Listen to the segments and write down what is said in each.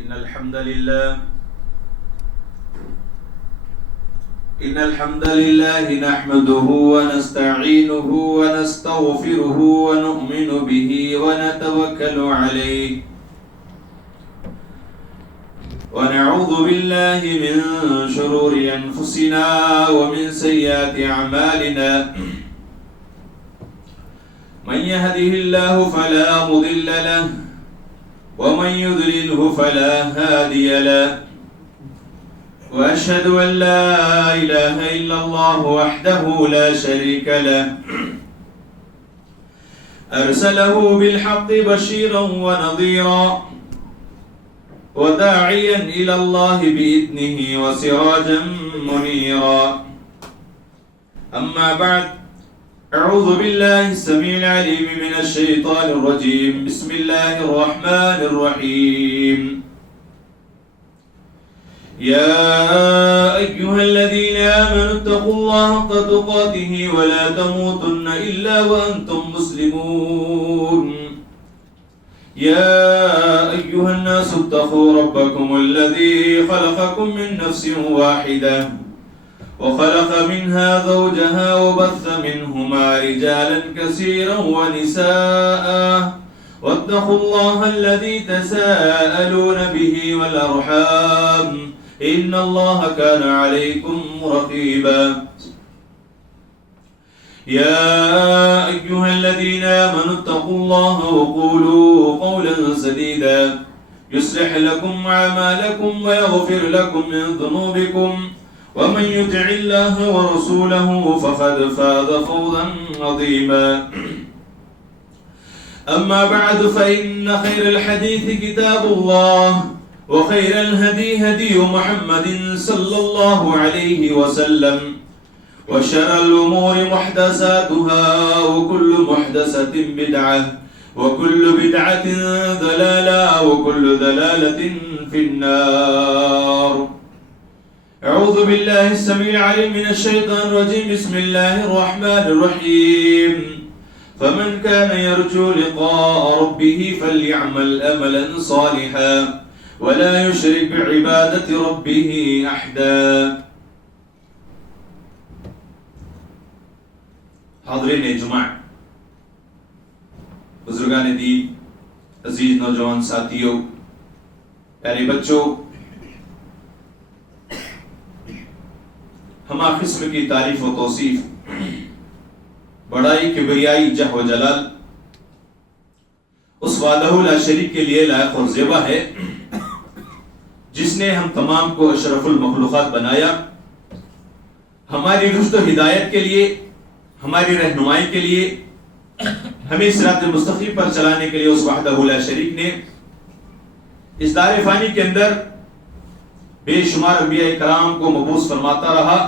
إن الحمد لله نحمده ونستعينه ونستغفره ونؤمن به ونتوكل عليه ونعوذ بالله من شرور أنفسنا ومن سيئات أعمالنا من يهده الله فلا مضل له ومن يضلله فلا هادي له وأشهد أن لا إله إلا الله وحده لا شريك له أرسله بالحق بشيرا ونظيرا وداعيا إلى الله بإذنه وسراجا منيرا أما بعد أعوذ بالله السميع العليم من الشيطان الرجيم بسم الله الرحمن الرحيم يا أيها الذين آمنوا اتقوا الله حق تقاته ولا تموتن إلا وأنتم مسلمون يا أيها الناس اتقوا ربكم الذي خلقكم من نفس واحدة وخلق منها زوجها وبث منهما رجالا كثيرا ونساء واتقوا الله الذي تساءلون به والأرحام إن الله كان عليكم رقيبا يا أيها الذين آمنوا اتقوا الله وقولوا قولا سديدا يصلح لكم أعمالكم ويغفر لكم من ذنوبكم ومن يطع الله ورسوله فقد فاز فوزا عظيما أما بعد فإن خير الحديث كتاب الله وخير الهدي هدي محمد صلى الله عليه وسلم وشر الأمور محدثاتها وكل محدثة بدعة وكل بدعة ضلالة وكل ضلالة في النار أعوذ بالله السميع العليم من الشيطان الرجيم بسم الله الرحمن الرحيم فمن كان يرجو لقاء ربه فليعمل أملا صالحا ولا يشرك بعبادة ربه أحدا حاضرین جمعہ، بزرگان دین، عزیز نوجوان ساتھیوں، پیارے بچوں، ہما قسم کی تعریف و توصیف، بڑائی کبریائی جہ و جلال اس وحدہ لا شریک کے لیے لائق اور زیبا ہے جس نے ہم تمام کو اشرف المخلوقات بنایا، ہماری رشد و ہدایت کے لیے، ہماری رہنمائی کے لیے، ہمیں صراط مستقیم پر چلانے کے لیے اس وحدہ لا شریک نے اس دار فانی کے اندر بے شمار انبیاء کرام کو مبعوث فرماتا رہا۔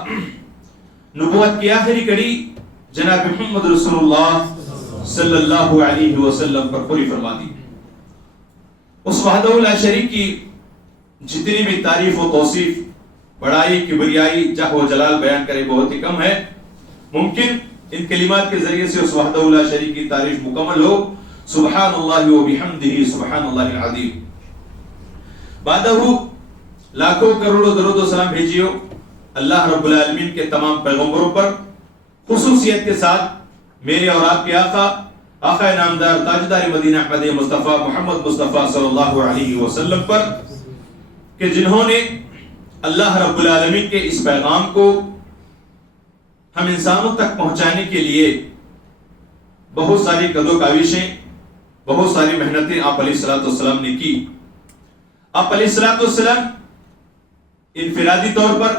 نبوت کی آخری کڑی جناب محمد رسول اللہ صلی اللہ علیہ وسلم پر پوری فرما دی۔ اس وحدہ لا شریک کی جتنی بھی تعریف و توصیف، بڑائی کبریائی جہ و جلال بیان کرے بہت ہی کم ہے۔ ممکن ان کلمات کے ذریعے سے اس وحدہ لا شریک کی تعریف مکمل ہو۔ سبحان اللہ و بحمدہ سبحان اللہ العظیم۔ بعدہ لاکھوں کروڑوں درود و سلام بھیجیو اللہ رب العالمین کے تمام پیغمبروں پر، خصوصیت کے ساتھ میرے اور آپ کے آقا نامدار تاجدار مدینہ احمد مصطفیٰ محمد مصطفیٰ صلی اللہ علیہ وسلم پر، کہ جنہوں نے اللہ رب العالمین کے اس پیغام کو ہم انسانوں تک پہنچانے کے لیے بہت ساری قد و کاوشیں، بہت ساری محنتیں آپ علیہ الصلوۃ والسلام نے کی۔ آپ علیہ الصلوۃ والسلام انفرادی طور پر،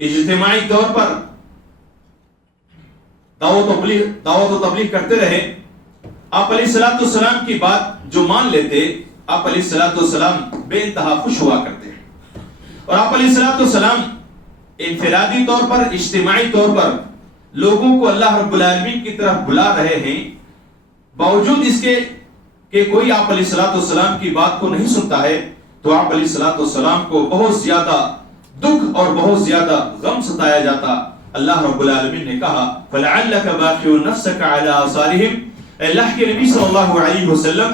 اجتماعی طور پر دعوت و تبلیغ کرتے رہے۔ آپ علیہ الصلوۃ والسلام کی بات جو مان لیتے، آپ علیہ الصلوۃ والسلام بے انتہا خوش ہوا کرتے ہیں۔ اور آپ علیہ الصلوۃ والسلام انفرادی طور پر، اجتماعی طور پر لوگوں کو اللہ رب العالمین کی طرف بلا رہے ہیں، باوجود اس کے کہ کوئی آپ علیہ الصلوۃ والسلام کی بات کو نہیں سنتا ہے، تو آپ علیہ الصلوۃ والسلام کو بہت زیادہ دکھ اور بہت زیادہ غم ستایا جاتا۔ اللہ رب العالمین نے کہا فَلَعَلَّكَ بَاخِعٌ نَفْسَكَ عَلَىٰ آثَارِهِمْ، اے اللہ کے نبی صلی اللہ علیہ وسلم،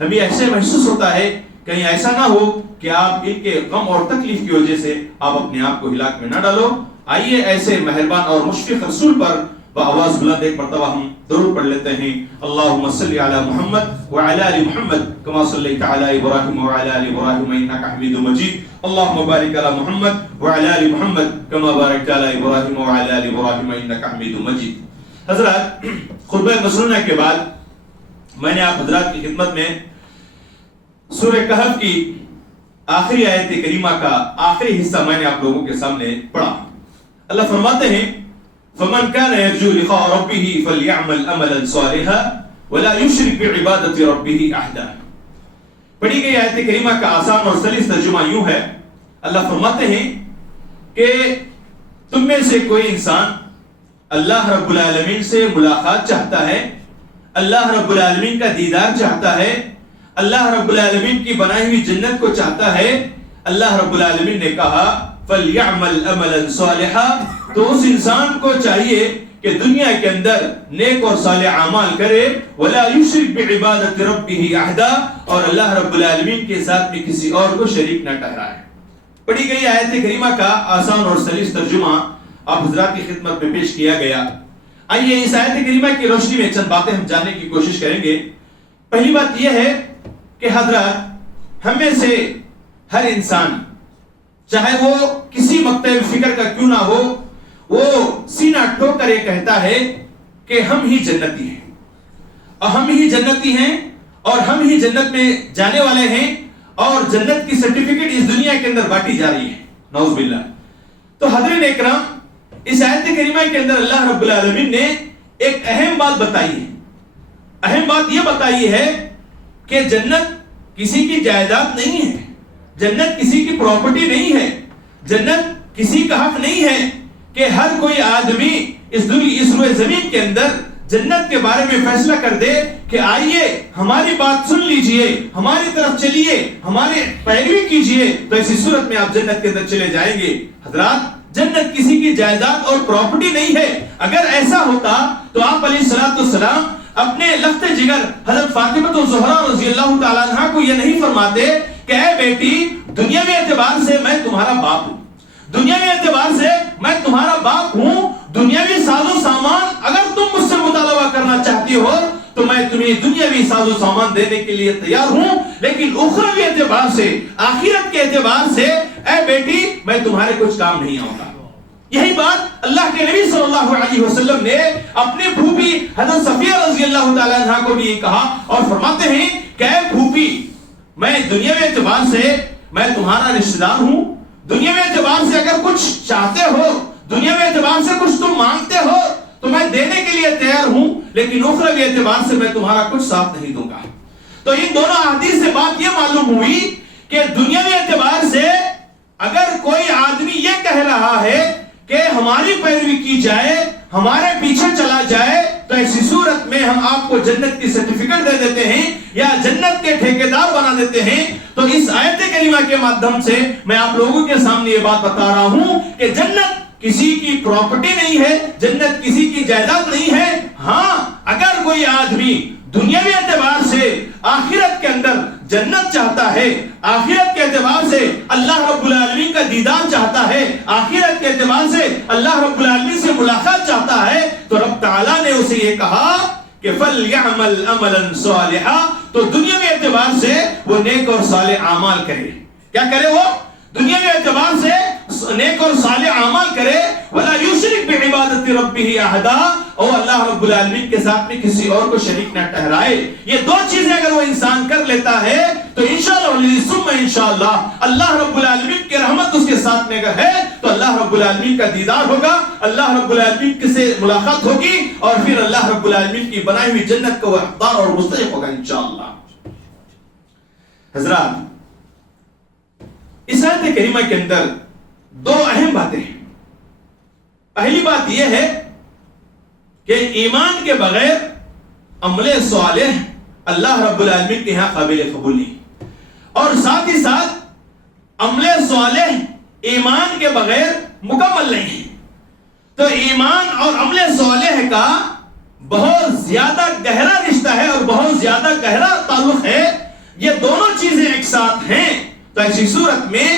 ہمیں ایسے محسوس ہوتا ہے کہیں ایسا نہ ہو کہ آپ ان کے غم اور تکلیف کی وجہ سے آپ اپنے آپ کو ہلاک میں نہ ڈالو. آئیے ایسے مہربان اور مشفق رسول پر بآواز بلند ایک مرتبہ ہم درود پڑھ لیتے ہیں. اللہم صلی علی محمد وعلی آل محمد کما صلیت علی ابراہیم وعلی آل ابراہیم انک حمید مجید. اللہم بارک علی محمد وعلی آل محمد کما بارکت علی ابراہیم وعلی آل ابراہیم انک حمید مجید. حضرات، خطبہ مسنونہ کے بعد میں نے آپ حضرات کی خدمت میں سورہ کہف کی آخری آیت کریمہ کا آخری حصہ میں نے آپ لوگوں کے سامنے پڑھا. اللہ فرماتے ہیں فمن كان يرجو لقاء ربه فليعمل عملا صالحا ولا يشرك بعبادة ربه احدا. پڑھی گئی آیت کریمہ کا آسان اور سلیس ترجمہ یوں ہے. اللہ فرماتے ہیں کہ تم میں سے کوئی انسان اللہ رب العالمین سے ملاقات چاہتا ہے، اللہ رب العالمین کا دیدار چاہتا ہے، اللہ رب العالمین کی بنائی ہوئی جنت کو چاہتا ہے. اللہ رب العالمین نے کہا فَلْيَعْمَلْ عَمَلًا صَالِحًا، تو اس انسان کو چاہیے کہ دنیا کے اندر نیک اور صالح اعمال کرے. وَلَا يُشْرِكْ بِعِبَادَةِ رَبِّهِ أَحَدًا، اور اللہ رب العالمین کے ساتھ میں کسی اور کو شریک نہ ٹھہرائے. پڑھی گئی آیت کریمہ کا آسان اور سلیس ترجمہ آپ حضرات کی خدمت میں پیش کیا گیا. آئیے اس آیت کریمہ کی روشنی میں چند باتیں ہم جاننے کی کوشش کریں گے. پہلی بات یہ ہے کہ حضرات، ہم میں سے ہر انسان چاہے وہ کسی مقطع فکر کا کیوں نہ ہو، وہ سینہ ٹھوک کر یہ کہتا ہے کہ ہم ہی جنتی ہیں، اور ہم ہی جنتی ہیں، اور ہم ہی جنت میں جانے والے ہیں، اور جنت کی سرٹیفکیٹ اس دنیا کے اندر بانٹی جا رہی ہے. نعوذ باللہ. تو حضرین اکرام، اس آیت کریمہ کے اندر اللہ رب العالمین نے ایک اہم بات بتائی ہے. اہم بات یہ بتائی ہے کہ جنت کسی کی جائیداد نہیں ہے، جنت کسی کی پراپرٹی نہیں ہے، جنت کسی کا حق نہیں ہے کہ ہر کوئی آدمی اس روئے زمین کے اندر جنت کے بارے میں فیصلہ کر دے کہ آئیے ہماری بات سن لیجئے، ہماری طرف چلیے، ہماری پیروی کیجئے، تو ایسی صورت میں آپ جنت کے اندر چلے جائیں گے. حضرات، جنت کسی کی جائیداد اور پراپرٹی نہیں ہے. اگر ایسا ہوتا تو آپ علیہ الصلوۃ والسلام اپنے لخت جگر حضرت فاطمہ الزہرا رضی اللہ تعالیٰ عنہ کو یہ نہیں فرماتے کہ اے بیٹی، دنیاوی اعتبار سے میں تمہارا باپ ہوں، دنیاوی اعتبار سے میں تمہارا باپ ہوں، دنیاوی ساز و سامان اگر تم مجھ سے مطالبہ کرنا چاہتی ہو تو میں تمہیں دنیاوی ساز و سامان دینے کے لیے تیار ہوں، لیکن اخروی اعتبار سے، آخرت کے اعتبار سے اے بیٹی میں تمہارے کچھ کام نہیں آؤں گا. یہی بات اللہ کے نبی صلی اللہ علیہ وسلم نے اپنی پھوپھی حضرت صفیہ رضی اللہ تعالیٰ عنہ کو بھی کہا، اور فرماتے ہیں کہ اے پھوپھی، میں دنیاوی اعتبار سے میں تمہارا رشتہ دار ہوں، دنیاوی اعتبار سے اگر کچھ چاہتے ہو، دنیاوی اعتبار سے کچھ تم مانگتے ہو تو میں دینے کے لیے تیار ہوں، لیکن اخروی اعتبار سے میں تمہارا کچھ ساتھ نہیں دوں گا. تو ان دونوں احادیث سے بات یہ معلوم ہوئی کہ دنیاوی اعتبار سے اگر کوئی آدمی یہ کہہ رہا ہے کہ ہماری پیروی کی جائے، ہمارے پیچھے چلا جائے، تو ایسی صورت میں ہم آپ کو جنت کی سرٹیفکیٹ دے دیتے ہیں یا جنت کے ٹھیکیدار بنا دیتے ہیں. تو اس آیت کریمہ کے مادھیم سے میں آپ لوگوں کے سامنے یہ بات بتا رہا ہوں کہ جنت کسی کی پراپرٹی نہیں ہے، جنت کسی کی جائیداد نہیں ہے. ہاں، اگر کوئی آدمی دنیاوی اعتبار سے آخرت کے اندر جنت چاہتا ہے، آخرت کے اعتبار سے اللہ رب العالمین کا دیدار چاہتا ہے، آخرت کے اعتبار سے اللہ رب العالمین سے ملاقات چاہتا ہے، تو رب تعالیٰ نے اسے یہ کہا کہ فَلْيَعْمَلْ عَمَلًا صَالِحًا، تو دنیاوی اعتبار سے وہ نیک اور صالح اعمال کرے. کیا کرے؟ وہ دنیاوی اعتبار سے نیک اور صالح اعمال کرے. وَلَا يُشْرِكْ بِعِبَادَةِ رَبِّهِ أَحَدًا، اور اللہ رب العالمین کے ساتھ میں کسی اور کو شریک نہ ٹھہرائے. یہ دو چیزیں اگر وہ انسان کر لیتا ہے تو انشاءاللہ ثم انشاءاللہ اللہ رب العالمین کی رحمت اس کے ساتھ میں اگر ہے تو اللہ رب العالمین کا دیدار ہوگا، اللہ رب العالمین سے ملاقات ہوگی، اور پھر اللہ رب العالمین کی بنائی ہوئی جنت کا وہ حقدار اور مستحق ہوگا انشاءاللہ. حضرات، اس آیت کریمہ کے اندر دو اہم باتیں ہیں. پہلی بات یہ ہے کہ ایمان کے بغیر عمل صالح اللہ رب العالمین کے یہاں قابل قبول نہیں، اور ساتھ ہی ساتھ عمل صالح ایمان کے بغیر مکمل نہیں ہے. تو ایمان اور عمل صالح کا بہت زیادہ گہرا رشتہ ہے اور بہت زیادہ گہرا تعلق ہے. یہ دونوں چیزیں ایک ساتھ ہیں تو ایسی صورت میں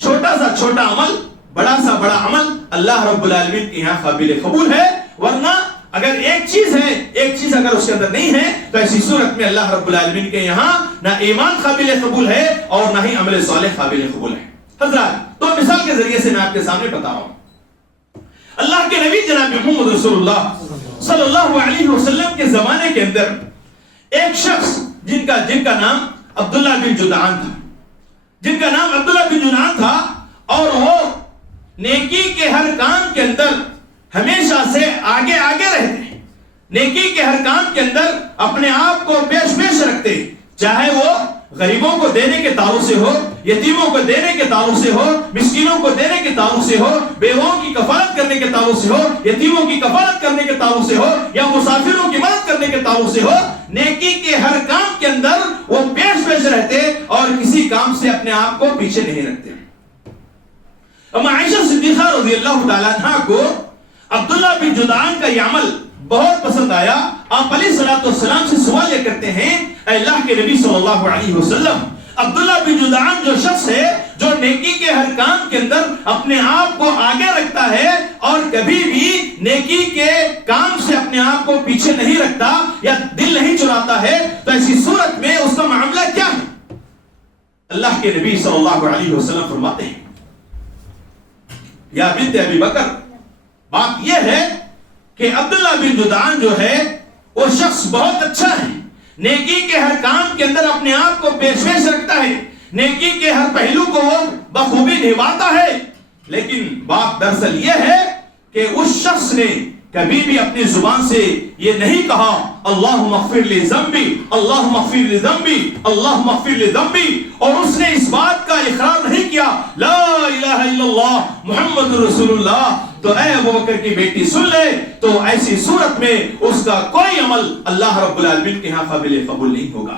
چھوٹا سا چھوٹا عمل، بڑا سا بڑا عمل اللہ رب العالمین کے یہاں قابل قبول ہے. ورنہ اگر ایک چیز ہے، ایک چیز اگر اس کے اندر نہیں ہے تو ایسی صورت میں اللہ رب العالمین کے یہاں نہ ایمان قابل قبول ہے اور نہ ہی عمل صالح قابل قبول ہے. حضرات، تو مثال کے ذریعے سے میں آپ کے سامنے بتا رہا ہوں. اللہ کے نبی جناب محمد رسول اللہ صلی اللہ علیہ وسلم کے زمانے کے اندر ایک شخص جن کا نام عبداللہ بن جدعان تھا، اور وہ نیکی کے ہر کام کے اندر ہمیشہ سے آگے رہتے ہیں. نیکی کے ہر کام کے اندر اپنے آپ کو پیش رکھتے، چاہے وہ غریبوں کو دینے کے تعلق سے ہو، یتیموں کو دینے کے تعلق سے ہو، مسکینوں کو دینے کے تعلق سے ہو، بیواؤں کی کفالت کرنے کے تعلق سے ہو، یتیموں کی کفالت کرنے کے تعلق سے ہو، یا مسافروں کی مدد کرنے کے تعلق سے ہو. نیکی کے ہر کام کے اندر وہ پیش رہتے اور کسی کام سے اپنے آپ کو پیچھے نہیں رکھتے. اما عائشہ صدیقہ رضی اللہ تعالیٰ عنہ کو عبداللہ بن جدعان کا یہ عمل بہت پسند آیا. آپ علیہ الصلوۃ والسلام سے سوال یہ کرتے ہیں، اے اللہ کے نبی صلی اللہ علیہ وسلم، عبداللہ بن جدعان جو شخص ہے جو نیکی کے ہر کام کے اندر اپنے آپ کو آگے رکھتا ہے اور کبھی بھی نیکی کے کام سے اپنے آپ کو پیچھے نہیں رکھتا یا دل نہیں چراتا ہے، تو ایسی صورت میں اس کا معاملہ کیا ہے؟ اللہ کے نبی صلی اللہ علیہ وسلم فرماتے ہیں، یا بنت ابی بکر، بات یہ ہے کہ عبداللہ بن جدعان جو ہے وہ شخص بہت اچھا ہے، نیکی کے ہر کام کے اندر اپنے آپ کو پیش رکھتا ہے، نیکی کے ہر پہلو کو وہ بخوبی نبھاتا ہے. لیکن بات دراصل یہ ہے کہ اس شخص نے کبھی بھی اپنی زبان سے یہ نہیں کہا اللہم اغفر لی ذنبی، اللہم اغفر لی ذنبی، اللہم اغفر لی ذنبی، اور اس نے اس بات کا اقرار نہیں کیا لا الہ الا اللہ محمد رسول اللہ. تو اے ابو بکر کی بیٹی سن لے، تو ایسی صورت میں اس کا کوئی عمل اللہ رب العالمین کے ہاں قابل قبول نہیں ہوگا.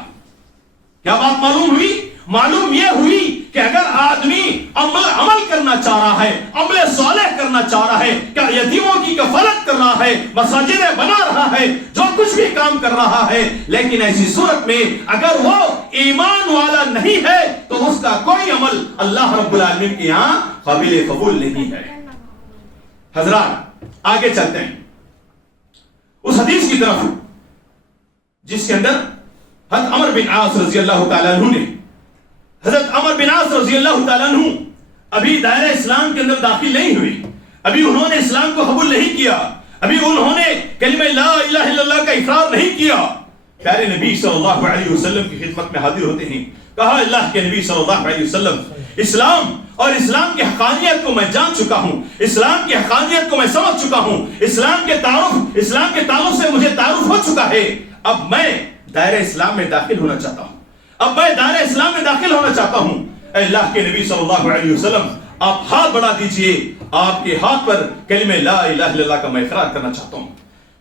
کیا بات معلوم ہوئی؟ معلوم یہ ہوئی کہ اگر آدمی عمل کرنا چاہ رہا ہے، عمل صالح کرنا چاہ رہا ہے، کیا یتیموں کی کفالت کر رہا ہے، مساجدیں بنا رہا ہے، جو کچھ بھی کام کر رہا ہے، لیکن ایسی صورت میں اگر وہ ایمان والا نہیں ہے تو اس کا کوئی عمل اللہ رب العالمین کے یہاں قابل قبول نہیں ہے. حضرات، آگے چلتے ہیں اس حدیث کی طرف جس کے اندر حضرت عمر بن عاص رضی اللہ تعالیٰ عنہ نے، حضرت عمر بن عاص رضی اللہ تعالیٰ عنہ ابھی دائرہ اسلام کے اندر داخل نہیں ہوئے، ابھی انہوں نے اسلام کو قبول نہیں کیا، ابھی انہوں نے کلمہ لا الہ الا اللہ کا اقرار نہیں کیا. پیارے نبی صلی اللہ علیہ وسلم کی خدمت میں حاضر ہوتے ہیں. کہا اللہ کے نبی صلی اللہ علیہ وسلم، اسلام اور اسلام کی حقانیت کو میں جان چکا ہوں، اسلام کی حقانیت کو میں سمجھ چکا ہوں، اسلام کے تعارف سے مجھے تعارف ہو چکا ہے. اب میں دائرہ اسلام میں داخل ہونا چاہتا ہوں، اب میں دائرہ اسلام میں داخل ہونا چاہتا ہوں. اے اللہ کے نبی صلی اللہ علیہ وسلم، آپ ہاتھ بڑھا دیجئے، آپ کے ہاتھ پر کلمہ لا الہ الا اللہ کا میں اقرار کرنا چاہتا ہوں.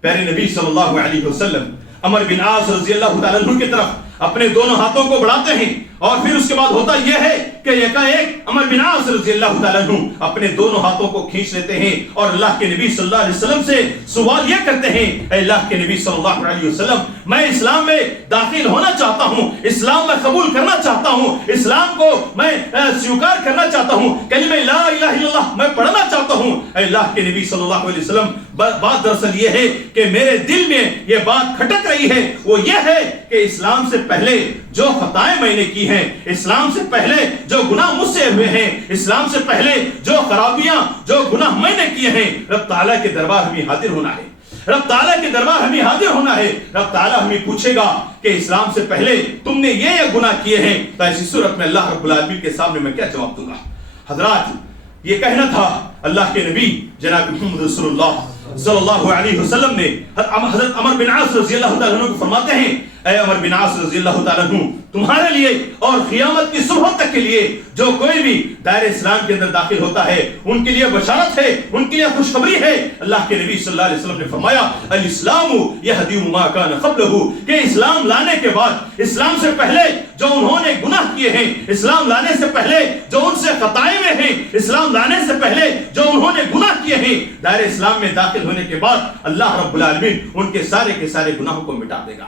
پیارے نبی صلی اللہ علیہ وسلم عمر بن عاص رضی اللہ تعالیٰ عنہ کی طرف اپنے دونوں ہاتھوں کو بڑھاتے ہیں، اور پھر اس کے بعد ہوتا یہ ہے کہ یکایک عمر بن عاص رضی اللہ تعالیٰ عنہ اپنے دونوں ہاتھوں کو کھینچ لیتے ہیں اور اللہ کے نبی صلی اللہ علیہ وسلم سے سوال یہ کرتے ہیں، اے اللہ کے نبی صلی اللہ علیہ وسلم، میں اسلام میں داخل ہونا چاہتا ہوں، اسلام میں قبول کرنا چاہتا ہوں، اسلام کو میں سویکار کرنا چاہتا ہوں، کلمہ لا الہ الا اللہ میں پڑھنا چاہتا ہوں. اے اللہ کے نبی صلی اللہ علیہ وسلم، بات دراصل یہ ہے کہ میرے دل میں یہ بات کھٹک رہی ہے، وہ یہ ہے کہ اسلام سے پہلے جو خطائیں میں نے کی ہیں، اسلام سے پہلے جو گناہ مجھ سے ہوئے ہیں، اسلام سے پہلے جو خرابیاں، جو گناہ میں نے کیے ہیں، رب تعالیٰ کے دربار ہمیں حاضر ہونا ہے، رب تعالیٰ کے دربار ہمیں حاضر ہونا ہے. رب تعالیٰ ہمیں پوچھے گا کہ اسلام سے پہلے تم نے یہ گناہ کیے ہیں، تو ایسی صورت میں اللہ رب العالمین کے سامنے میں کیا جواب دوں گا؟ حضرات، یہ کہنا تھا اللہ کے نبی جناب محمد رسول اللہ صلی اللہ علیہ وسلم نے حضرت عمر بن عاص رضی اللہ تعالیٰ عنہ کو فرماتے ہیں، اے عمر بن عاص رضی اللہ تعالیٰ عنہ، تمہارے لیے اور قیامت کی صبح تک کے لیے جو کوئی بھی دائرہ اسلام کے اندر داخل ہوتا ہے ان کے لیے بشارت ہے، ان کے لیے خوشخبری ہے. اللہ کے نبی صلی اللہ علیہ وسلم نے فرمایا الاسلام یہدی ما کان قبلہ، کہ اسلام لانے کے بعد، اسلام سے پہلے جو انہوں نے گناہ کیے ہیں، اسلام لانے سے پہلے جو ان سے خطائیں میں ہیں، اسلام لانے سے پہلے جو انہوں نے گناہ کیے ہیں، دائرہ اسلام میں داخل ہونے کے بعد اللہ رب العالمین ان کے سارے گناہوں کو مٹا دے گا.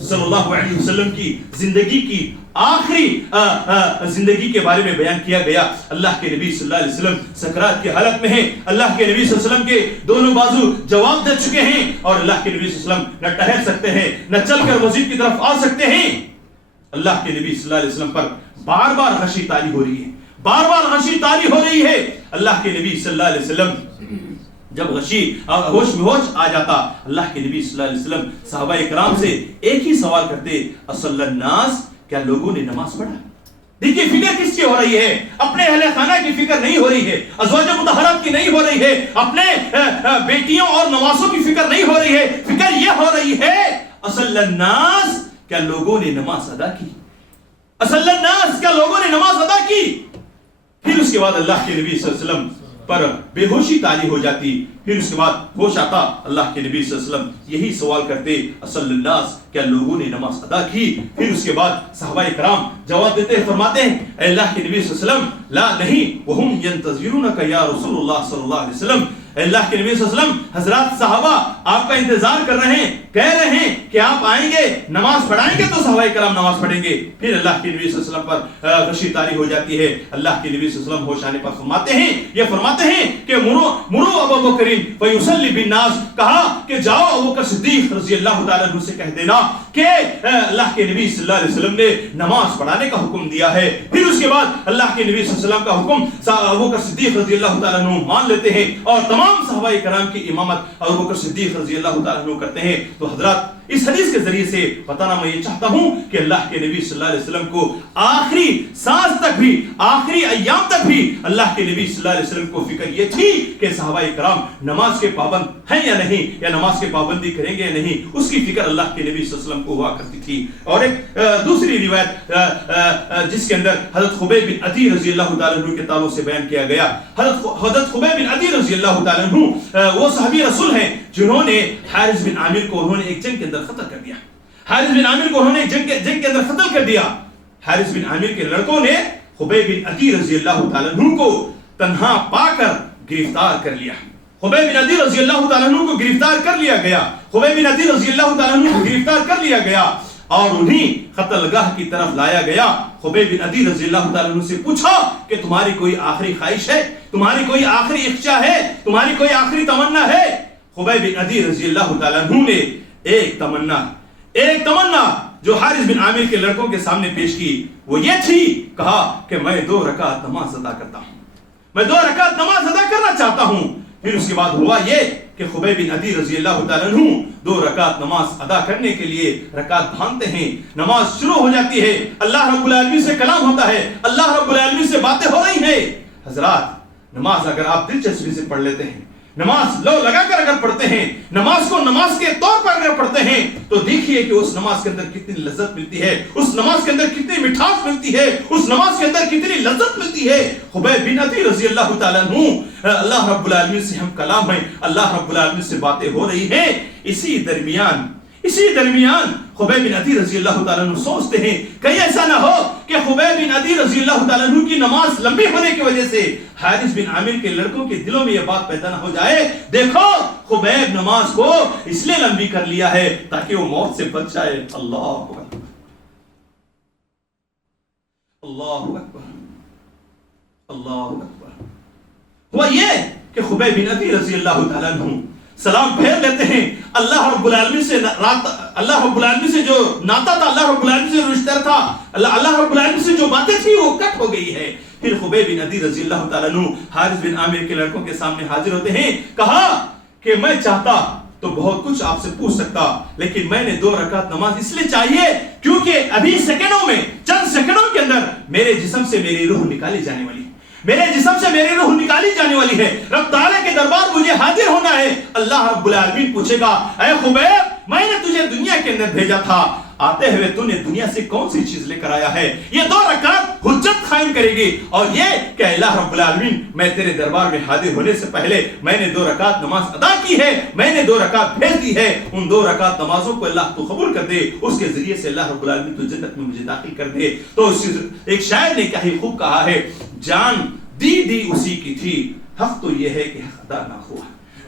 صلی اللہ علیہ وسلم کی زندگی کی آخری زندگی کے بارے میں بیان کیا گیا. اللہ کے نبی صلی اللہ علیہ وسلم سکرات کی حالت میں ہیں. اللہ کے نبی صلی اللہ علیہ وسلم کے دونوں بازو جواب دے چکے ہیں اور اللہ کے نبی صلی اللہ علیہ وسلم نہ ٹہل سکتے ہیں نہ چل کر مسجد کی طرف آ سکتے ہیں. اللہ کے نبی صلی اللہ علیہ وسلم پر بار بار غشی طاری ہو رہی ہے, بار بار غشی طاری ہو رہی ہے. اللہ کے نبی صلی اللہ علیہ وسلم جب غشی ہوش میں ہوش آ جاتا, اللہ کے نبی صلی اللہ علیہ وسلم صحابہ اکرام سے ایک ہی سوال کرتے, اصل الناس, کیا لوگوں نے نماز پڑھا؟ دیکھیے فکر کس کی ہو رہی ہے؟ اپنے اہل خانہ کی فکر نہیں ہو رہی ہے, ازواج مطہرات کی نہیں ہو رہی ہے, اپنے بیٹیوں اور نواسوں کی فکر نہیں ہو رہی ہے. فکر یہ ہو رہی ہے اصل الناس, کیا لوگوں نے نماز ادا کی؟ اصل الناس, کیا لوگوں نے نماز ادا کی؟ پھر اس کے بعد اللہ کے نبی صلی اللہ علیہ وسلم پر بے ہوشی طاری ہو جاتی. پھر اس کے بعد ہوش آتا, اللہ کے نبی صلی اللہ علیہ وسلم یہی سوال کرتے, اصل الناس, کیا لوگوں نے نماز ادا کی؟ پھر اس کے بعد صحابہ کرام جواب دیتے فرماتے ہیں, اے اللہ کے نبی صلی اللہ علیہ وسلم, لا نہیں, وہم ینتظرونک یا رسول اللہ صلی اللہ علیہ وسلم. اے اللہ کے نبی صلی اللہ علیہ وسلم, حضرات صحابہ آپ کا انتظار کر رہے ہیں, کہہ رہے ہیں کہ آپ آئیں گے, نماز پڑھائیں گے تو صحابہ کرام نماز پڑھیں گے. پھر اللہ کے نبی صلی اللہ علیہ وسلم پر غشی طاری ہو جاتی ہے. اللہ کے نبی صلی اللہ علیہ وسلم ہوش آنے پر فرماتے ہیں, یہ فرماتے ہیں کہ مرو ابو بکر فیصلی بالناس, کہا کہ جاؤ ابو بکر صدیق رضی اللہ تعالیٰ عنہ سے کہہ دینا کہ اللہ کے نبی صلی اللہ علیہ وسلم نے نماز پڑھانے کا حکم دیا ہے. پھر اس کے بعد اللہ کے نبی صلی اللہ علیہ وسلم کا حکم ابو بکر صدیق رضی اللہ تعالیٰ عنہ مان لیتے ہیں اور تمام صحابہ کرام کی امامت ابو بکر صدیق رضی اللہ تعالیٰ عنہ کرتے ہیں. تو حضرات اس حدیث کے ذریعے سے بتانا میں یہ چاہتا ہوں کہ اللہ کے نبی صلی اللہ علیہ وسلم کو آخری سانس تک بھی, آخری ایام تک بھی اللہ کے نبی صلی اللہ علیہ وسلم کو فکر یہ تھی کہ صحابہ کرام نماز کے پابند ہیں یا نہیں, یا نماز کی پابندی کریں گے یا نہیں. اس کی فکر اللہ کے نبی صلی اللہ علیہ وسلم کو ہوا کرتی تھی. اور ایک دوسری روایت جس کے اندر حضرت خبیب بن عدی رضی اللہ تعالیٰ عنہ کے تعلق سے بیان کیا گیا. حضرت خبیب بن عدی رضی اللہ تعالیٰ عنہ وہ صحابی رسول ہیں جنہوں نے حارث بن عامر کو انہوں نے ایک جنگ کے اندر قتل کر دیا. حارث بن عامر کو انہوں نے جنگ کے اندر قتل کر دیا. حارث بن عامر کے لڑکوں نے خبیب بن عدی رضی اللہ تعالیٰ عنہ کو تنہا پا کر گرفتار کر لیا. خبیب بن عدی رضی اللہ تعالیٰ عنہ کو گرفتار کر لیا گیا. خبیب بن عدی رضی اللہ تعالیٰ عنہ کو گرفتار کر لیا گیا اور انہیں قتل گاہ کی طرف لایا گیا. خبیب بن عدی رضی اللہ تعالیٰ عنہ سے پوچھا کہ تمہاری کوئی آخری خواہش ہے, تمہاری کوئی آخری اخشا ہے, تمہاری کوئی آخری تمنا ہے؟ خبیب بن عدی رضی اللہ تعالیٰ عنہ نے ایک تمنا جو حارث بن عامر کے لڑکوں کے سامنے پیش کی وہ یہ تھی, کہا کہ میں 2 رکعت نماز ادا کرتا ہوں, میں 2 رکعت نماز ادا کرنا چاہتا ہوں. پھر اس کے بعد ہوا یہ کہ خبیب بن عدی رضی اللہ تعالیٰ عنہ 2 رکعت نماز ادا کرنے کے لیے رکعت باندھتے ہیں. نماز شروع ہو جاتی ہے, اللہ رب العالمین سے کلام ہوتا ہے, اللہ رب العالمین سے باتیں ہو رہی ہیں. حضرات نماز اگر آپ دلچسپی سے پڑھ لیتے ہیں, نماز لو لگا کر اگر پڑھتے ہیں, نماز کو نماز کے طور پر اگر پڑھتے ہیں تو دیکھیے کہ اس نماز کے اندر کتنی لذت ملتی ہے, اس نماز کے اندر کتنی مٹھاس ملتی ہے, اس نماز کے اندر کتنی لذت ملتی ہے. خبیب بن عدی رضی اللہ تعالیٰ عنہ, اللہ رب العالمین سے ہم کلام ہیں, اللہ رب العالمین سے باتیں ہو رہی ہیں. اسی درمیان خبیب بن عدی رضی اللہ تعالیٰ عنہ سوچتے ہیں کہیں ایسا نہ ہو کہ خبیب بن عدی رضی اللہ تعالیٰ عنہ کی نماز لمبی ہونے کی وجہ سے حارث بن عامر کے لڑکوں کے دلوں میں یہ بات پیدا نہ ہو جائے, دیکھو خبیب نماز کو اس لیے لمبی کر لیا ہے تاکہ وہ موت سے بچ جائے. اللہ اکبر, اللہ اکبر, اللہ اکبر. ہوا یہ کہ خبیب بن عدی رضی اللہ تعالیٰ عنہ سلام پھیر لیتے ہیں. اللہ رب العالمین سے جو ناتا تھا, اللہ رب العالمین سے جو رشتہ تھا, اللہ رب العالمین سے جو باتیں تھی وہ کٹ ہو گئی ہے. پھر خبیب بن عدی رضی اللہ تعالیٰ عنہ حارث بن عامر کے لڑکوں کے سامنے حاضر ہوتے ہیں. کہا کہ میں چاہتا تو بہت کچھ آپ سے پوچھ سکتا, لیکن میں نے 2 رکعت نماز اس لیے چاہیے کیونکہ ابھی سیکنڈوں میں, چند سیکنڈوں کے اندر میرے جسم سے میری روح نکالی جانے والی ہے, میرے جسم سے میری روح نکالی جانے والی ہے. رب تعالیٰ کے دربار مجھے حاضر ہونا ہے. اللہ رب العالمین پوچھے گا, اے خبیب میں نے تجھے دنیا کے اندر بھیجا تھا, آتے ہوئے تو نے دنیا سے کون سی چیز لے کر آیا ہے؟ یہ 2 رکعت حجت قائم کرے گی اور یہ کہ اللہ رب العالمین میں تیرے دربار میں حاضر ہونے سے پہلے میں نے 2 رکعت نماز ادا کی ہے, میں نے 2 رکعت بھیج دی ہے, ان 2 رکعت نمازوں کو اللہ تو قبول کر دے, اس کے ذریعے سے اللہ رب العالمین تو جنت میں مجھے داخل کر دے. تو ایک شاعر نے کیا ہی خوب کہا ہے, جان دی اسی کی تھی, حق تو یہ ہے کہ حق ادا نہ ہوا.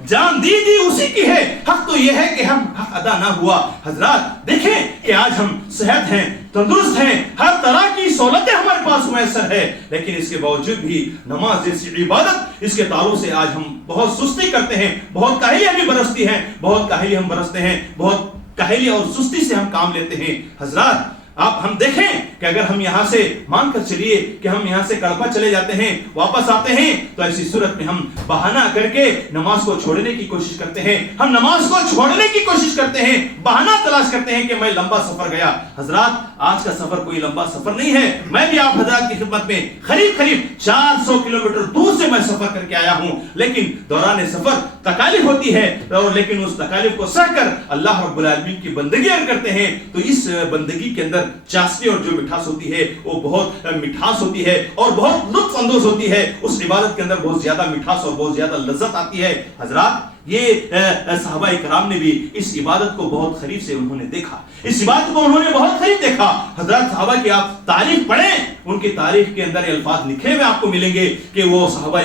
جان دی اسی کی ہے. حق تو یہ ہے کہ ہم حق ادا نہ ہوا. حضرات دیکھیں کہ آج ہم صحت ہیں, تندرست ہیں, ہر طرح کی سہولتیں ہمارے پاس میسر ہے, لیکن اس کے باوجود بھی نماز جیسی عبادت اس کے تعلق سے آج ہم بہت سستی کرتے ہیں, بہت کاہلی ہمیں برستی ہے, بہت کاہلی ہم برستے ہیں, بہت کاہلی اور سستی سے ہم کام لیتے ہیں. حضرات آپ ہم دیکھیں کہ اگر ہم یہاں سے مان کر چلیے کہ ہم یہاں سے کڑپا چلے جاتے ہیں, واپس آتے ہیں, تو ایسی صورت میں ہم بہانہ کر کے نماز کو چھوڑنے کی کوشش کرتے ہیں. ہم نماز کو چھوڑنے کی کوشش کرتے ہیں, بہانہ تلاش کرتے ہیں کہ میں لمبا سفر گیا. حضرات آج کا سفر کوئی لمبا سفر نہیں ہے. میں بھی آپ حضرات کی خدمت میں قریب 400 کلومیٹر دور سے میں سفر کر کے آیا ہوں, لیکن دوران سفر تکالیف ہوتی ہے, اور لیکن اس تکالیف کو سہ کر اللہ رب العالمین کی بندگی کرتے ہیں. تو اس بندگی کے اندر چاشنی اور جو مٹھاس ہوتی ہے وہ بہت مٹھاس ہوتی ہے اور بہت لطف اندوز ہوتی ہے. اس عبادت کے اندر بہت زیادہ مٹھاس اور بہت زیادہ لذت آتی ہے. حضرات یہ صحابہ کرام نے بھی اس عبادت کو بہت قریب سے انہوں نے دیکھا, اس عبادت کو انہوں نے بہت قریب دیکھا. حضرات صحابہ کی آپ تاریخ پڑھیں, ان کی تاریخ کے اندر الفاظ لکھے ہوئے آپ کو ملیں گے کہ وہ صحابہ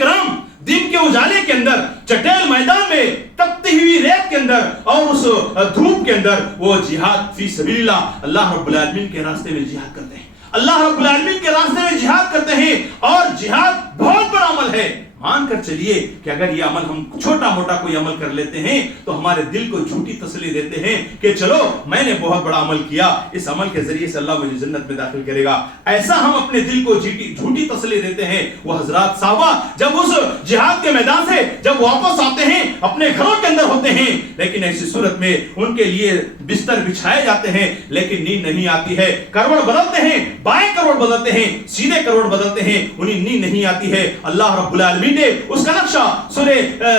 کرام دن کے اجالے کے اندر, چٹیل میدان میں, تپتی ہوئی ریت کے اندر اور اس دھوپ کے اندر وہ جہاد فی سبیل اللہ, اللہ رب العالمین کے راستے میں جہاد کرتے ہیں, اللہ رب العالمین کے راستے میں جہاد کرتے ہیں. اور جہاد بہت بڑا عمل ہے. مان کر چلیے کہ اگر یہ عمل ہم چھوٹا موٹا کوئی عمل کر لیتے ہیں تو ہمارے دل کو جھوٹی تسلی دیتے ہیں کہ چلو میں نے بہت بڑا عمل کیا, اس عمل کے ذریعے سے اللہ مجھے جنت میں داخل کرے گا. ایسا ہم اپنے دل کو جھوٹی تسلی دیتے ہیں. وہ حضرات صحابہ جب اس جہاد کے میدان سے جب واپس آتے ہیں اپنے گھروں کے اندر ہوتے ہیں, لیکن ایسی صورت میں ان کے لیے بستر بچھائے جاتے ہیں لیکن نیند نہیں آتی ہے. کروڑ بدلتے ہیں, بائیں کروڑ بدلتے ہیں, سیدھے کروڑ بدلتے ہیں, انہیں نیند نہیں آتی ہے. اللہ رب العالمین نے اس کا نقشہ سورہ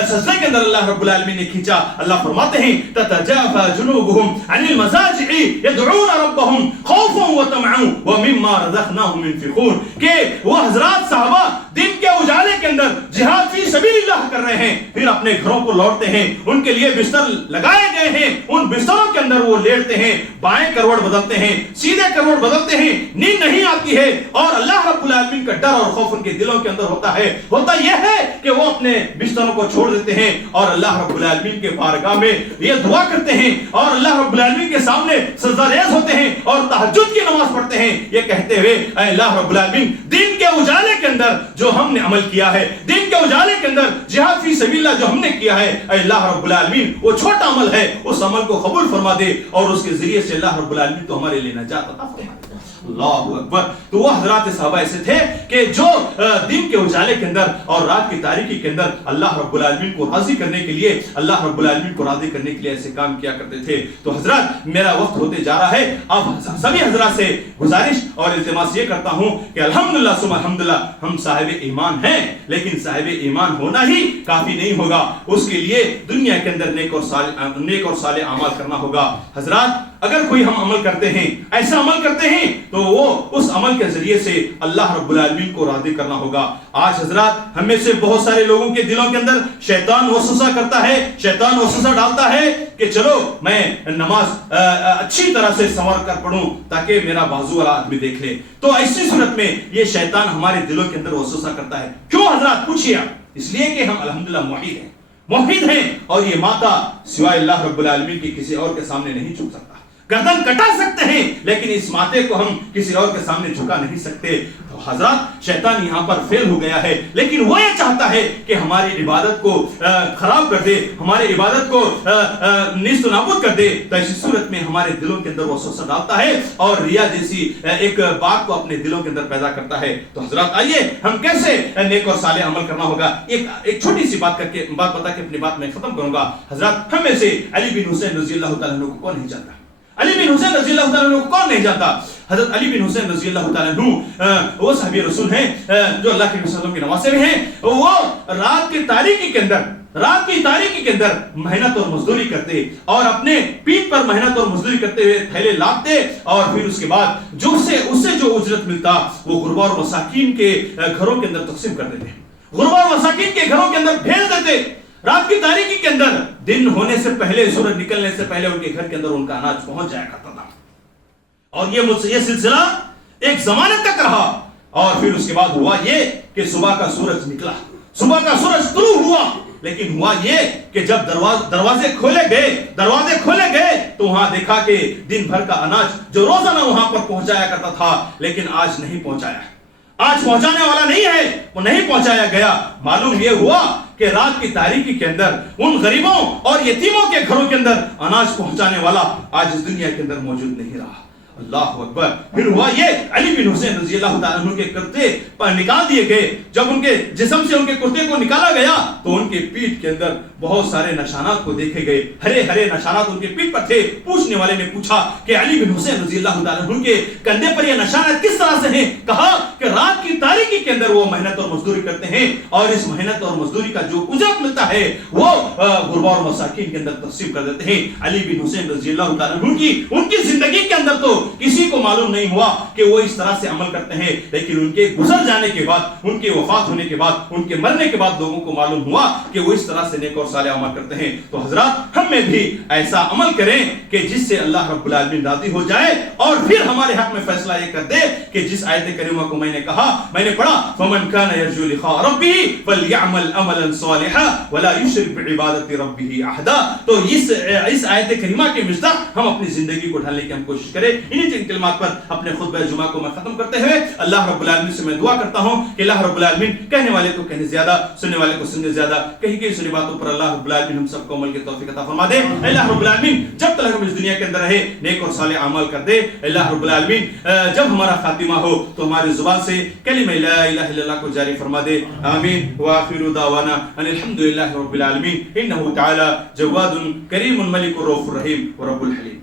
سجدہ کے اندر اللہ رب العالمین نے کھینچا. اللہ فرماتے ہیں تتجافى جنوبهم عن المضاجع يدعون ربهم خوفا وطمعا ومما رزقناهم ينفقون, کہ وہ حضرات صحابہ دن کے اجالے کے اندر جہاد فی سبیل اللہ کر رہے ہیں, پھر اپنے گھروں کو لوٹتے ہیں, ان کے لیے بستر لگائے گئے ہیں, ان بستروں کے اندر وہ لیٹتے ہیں, بائیں کروڑ بدلتے ہیں, سیدھے کروڑ بدلتے ہیں, نیند نہیں آتی ہے, اور اللہ رب العالمین کا ڈر اور خوف ان کے دلوں کے اندر ہوتا ہے. ہوتا یہ ہے کہ وہ اپنے بستروں کو چھوڑ دیتے ہیں اور اللہ رب العالمین کے بارگاہ میں یہ دعا کرتے ہیں اور اللہ رب العالمین کے سامنے سجدہ ریز ہوتے ہیں اور تہجد کی نماز پڑھتے ہیں, یہ کہتے ہوئے اے اللہ رب العالمین دین کے اجالے کے اندر جو ہم نے عمل کیا ہے, دین کے اجالے کے اندر جہاد فی سبیل اللہ جو ہم نے کیا ہے, اے اللہ رب العالمین وہ چھوٹا عمل ہے, اس عمل کو قبول فرما دے اور اس کے ذریعے سے اللہ رب العالمین تو ہمارے لیے نجات عطا فرما دے. اللہ اکبر. تو وہ حضرات صحابہ ایسے تھے کہ جو دن کے اجالے کے اندر اور رات کی تاریکی کے اندر اللہ رب العالمین کو راضی کرنے کے لیے, اللہ رب العالمین کو راضی کرنے کے لیے ایسے کام کیا کرتے تھے. تو حضرات میرا وقت ہوتے جا رہا ہے, اب سبھی حضرات سے گزارش اور التماس یہ کرتا ہوں کہ الحمدللہ ثم الحمدللہ ہم صاحب ایمان ہیں, لیکن صاحب ایمان ہونا ہی کافی نہیں ہوگا, اس کے لیے دنیا کے اندر نیک اور صالح اعمال کرنا ہوگا. حضرات اگر کوئی ہم عمل کرتے ہیں, ایسا عمل کرتے ہیں, تو وہ اس عمل کے ذریعے سے اللہ رب العالمین کو راضی کرنا ہوگا. آج حضرات ہم میں سے بہت سارے لوگوں کے دلوں کے اندر شیطان وسوسہ کرتا ہے, شیطان وسوسہ ڈالتا ہے کہ چلو میں نماز اچھی طرح سے سنور کر پڑھوں تاکہ میرا بازو والا آدمی دیکھ لے. تو ایسی صورت میں یہ شیطان ہمارے دلوں کے اندر وسوسہ کرتا ہے. کیوں حضرات پوچھئے آپ؟ اس لیے کہ ہم الحمدللہ موحد ہیں اور یہ ماتا سوائے اللہ رب العالمین کی کسی اور کے سامنے نہیں جھک سکتا. گردن کٹا سکتے ہیں لیکن اس ماتے کو ہم کسی اور کے سامنے جھکا نہیں سکتے. تو حضرات شیطان یہاں پر فیل ہو گیا ہے, لیکن وہ یہ چاہتا ہے کہ ہماری عبادت کو خراب کر دے, ہماری عبادت کو نیست و نابود کر دے. تو ایسی صورت میں ہمارے دلوں کے اندر وہ وسوسہ ڈالتا ہے اور ریا جیسی ایک بات کو اپنے دلوں کے اندر پیدا کرتا ہے. تو حضرات آئیے ہم کیسے نیک اور صالح عمل کرنا ہوگا, ایک چھوٹی سی بات بتا کے اپنی بات میں ختم کروں گا. حضرات ہم میں سے علی بن حسین رضی اللہ تعالیٰ عنہ کو کون نہیں جانتا؟ علی بن حسین رضی اللہ تعالیٰ عنہ کو کون نہیں جانتا؟ حضرت علی بن حسین رضی اللہ تعالیٰ عنہ وہ صحابی رسول ہیں جو اللہ کے رسولوں کے نواسے میں ہیں. وہ رات کی تاریکی کے اندر محنت اور مزدوری کرتے اور اپنے پیٹ پر محنت اور مزدوری کرتے ہوئے تھیلے لاتے اور پھر اس کے بعد اس سے جو اجرت ملتا وہ غربا اور مساکین کے گھروں کے اندر تقسیم کر دیتے, غربا اور مساکین کے گھروں کے اندر بھیج دیتے. رات کی تاریکی کے اندر دن ہونے سے پہلے, سورج نکلنے سے پہلے ان کے گھر کے اندر ان کا اناج پہنچ جایا کرتا تھا. اور یہ سلسلہ ایک زمانے تک رہا. اور پھر اس کے بعد ہوا یہ کہ صبح کا سورج نکلا, صبح کا سورج طلوع ہوا, لیکن ہوا یہ کہ جب دروازے کھولے گئے تو وہاں دیکھا کہ دن بھر کا اناج جو روزانہ وہاں پر پہنچایا کرتا تھا لیکن آج نہیں پہنچایا، آج پہنچانے والا نہیں ہے، وہ نہیں پہنچایا گیا۔ معلوم یہ ہوا کہ رات کی تاریکی کے اندر ان غریبوں اور یتیموں کے گھروں کے اندر اناج پہنچانے والا آج اس دنیا کے اندر موجود نہیں رہا۔ اللہ اکبر۔ پھر ہوا یہ علی بن حسین رضی اللہ تعالیٰ عنہ کے کرتے پر نکال دیے گئے۔ جب ان کے جسم سے ان کے کرتے کو نکالا گیا تو ان کے پیٹھ کے اندر بہت سارے نشانات کو دیکھے گئے، ہرے ہرے نشانات ان کے پیٹھ پر تھے۔ پوچھنے والے نے پوچھا کہ علی بن حسین رضی اللہ تعالیٰ عنہ کے کندھے پر یہ نشانات کس طرح سے ہیں؟ کہا کہ رات کی تاریکی کے اندر وہ محنت اور مزدوری کرتے ہیں اور اس محنت اور مزدوری کا جو اجرت ملتا ہے وہ غربا اور مساکین کے اندر تقسیم کر دیتے ہیں۔ علی بن حسین رضی اللہ تعالیٰ عنہ کی ان کی زندگی کے اندر تو کسی کو معلوم نہیں ہوا کہ وہ اس طرح سے عمل کرتے ہیں، لیکن ان کے گزر جانے کے بعد، ان کے وفات ہونے کے بعد، ان کے مرنے کے بعد لوگوں کو معلوم ہوا کہ وہ اس طرح سے نیک اور صالح عمل کرتے ہیں۔ تو حضرات ہم میں بھی ایسا عمل کریں کہ جس سے اللہ رب العالمین راضی ہو جائے اور پھر ہمارے حق میں فیصلہ یہ کر دے کہ جس آیت کریمہ کو میں نے کہا، میں نے پڑھا فَمَنْ كَانَ يَرْجُو لِقَاءَ رَبِّهِ فَلْيَعْمَلْ عَمَلًا صَالِحًا وَلَا يُشْرِكْ بِعِبَادَةِ رَبِّهِ أَحَدًا۔ تو اس آیت کریمہ کے مصداق ہم اپنی زندگی کو ڈھالنے کی ہم کوشش کریں۔ انہی چند کلمات پر اپنے خطبہ جمعہ کو میں ختم کرتے ہوئے اللہ رب العالمین سے میں دعا کرتا ہوں کہ اللہ رب العالمین کہنے والے کو کہنے زیادہ، سننے والے کو سننے زیادہ، کہیں کہیں سنی باتوں پر اللہ رب العالمین ہم سب کو عمل کی توفیق عطا فرما دے۔ اللہ رب العالمین جب تک ہم اس دنیا کے اندر رہے نیک اور صالح اعمال کر دے۔ اللہ رب العالمین جب ہمارا خاتمہ ہو تو ہماری زبان سے کلمہ لا الہ الا اللہ کو جاری فرما دے۔ آمین وآخر دعوانا ان الحمد للہ رب العالمین انہ تعالی جواد کریم ملک الرؤوف الرحیم ورب الحلیم۔